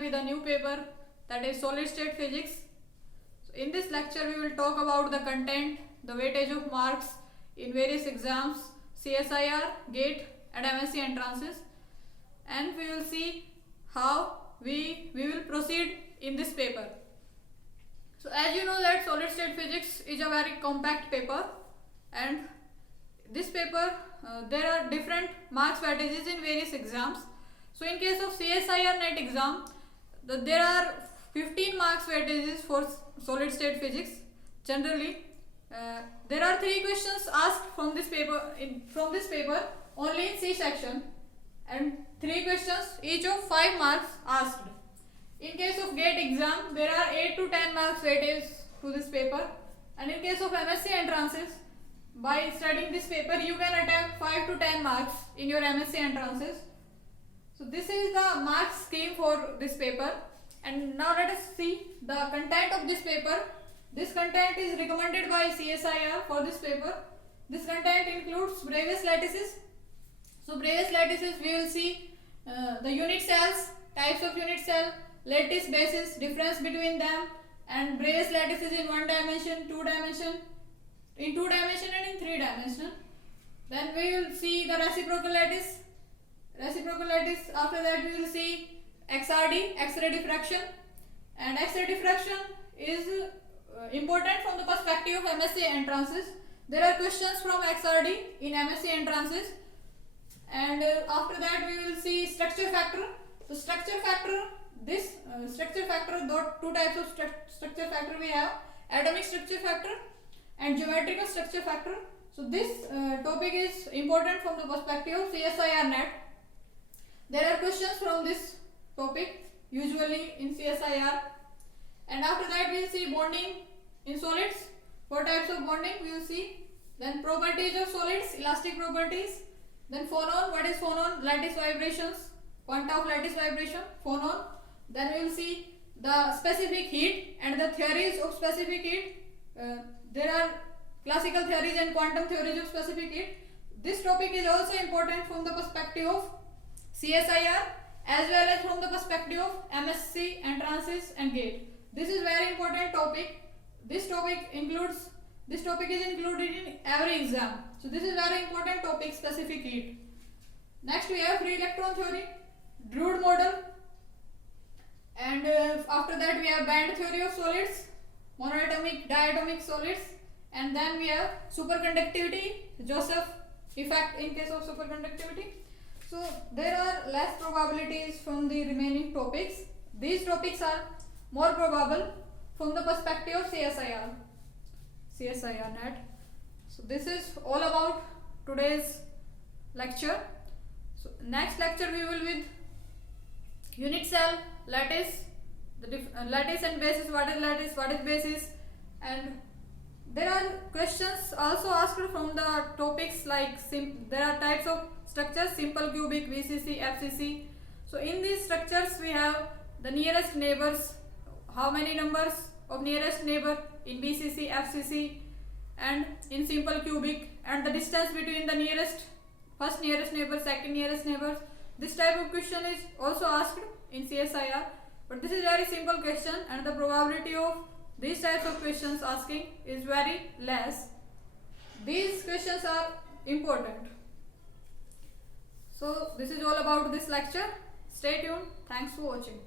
with a new paper, that is solid state physics. So in this lecture we will talk about the content, the weightage of marks in various exams, CSIR, GATE and MSc entrances, and we will see how we will proceed in this paper. So as you know that solid state physics is a very compact paper, and this paper there are different marks weightages in various exams. So in case of CSIR NET exam, there are 15 marks weightages for solid state physics. Generally, there are 3 questions asked from this paper only in C section, and 3 questions each of 5 marks asked. In case of GATE exam, there are 8 to 10 marks weightage to this paper, and in case of MSc entrances, by studying this paper you can attempt 5 to 10 marks in your MSc entrances. So this is the mark scheme for this paper, and now let us see the content of this paper. This content is recommended by CSIR for this paper. This content includes Bravais lattices. So Bravais lattices we will see the unit cells, types of unit cell, lattice basis, difference between them, and Bravais lattices in 1 dimension, 2 dimension, in 2 dimension and in 3 dimension. Then we will see the reciprocal lattice. After that we will see XRD, X-ray diffraction, and X-ray diffraction is important from the perspective of MSc entrances. There are questions from XRD in MSc entrances, and after that we will see structure factor. So structure factor, two types of structure factor we have: atomic structure factor and geometrical structure factor. So this topic is important from the perspective of CSIR NET. There are questions from this topic usually in CSIR, and after that we will see bonding in solids. 4 types of bonding we will see. Then properties of solids, elastic properties. Then phonon, what is phonon? Lattice vibrations, quanta of lattice vibration, phonon. Then we will see the specific heat and the theories of specific heat. There are classical theories and quantum theories of specific heat. This topic is also important from the perspective of CSIR as well as from the perspective of MSc entrances and GATE. This is very important topic. This topic is included in every exam. So this is very important topic, specific heat. Next we have free electron theory, Drude model, and after that we have band theory of solids, monoatomic, diatomic solids, and then we have superconductivity, Joseph effect in case of superconductivity. So there are less probabilities from the remaining topics. These topics are more probable from the perspective of CSIR NET. So this is all about today's lecture. So next lecture we will with unit cell, lattice, lattice and basis, what is lattice, what is basis, and there are questions also asked from the topics like there are types of structures: simple, cubic, VCC, FCC. So in these structures we have the nearest neighbors, how many numbers of nearest neighbor in BCC, FCC, and in simple cubic, and the distance between the first nearest neighbor, second nearest neighbor. This type of question is also asked in CSIR, but this is very simple question, and the probability of these types of questions asking is very less. These questions are important. So this is all about this lecture. Stay tuned. Thanks for watching.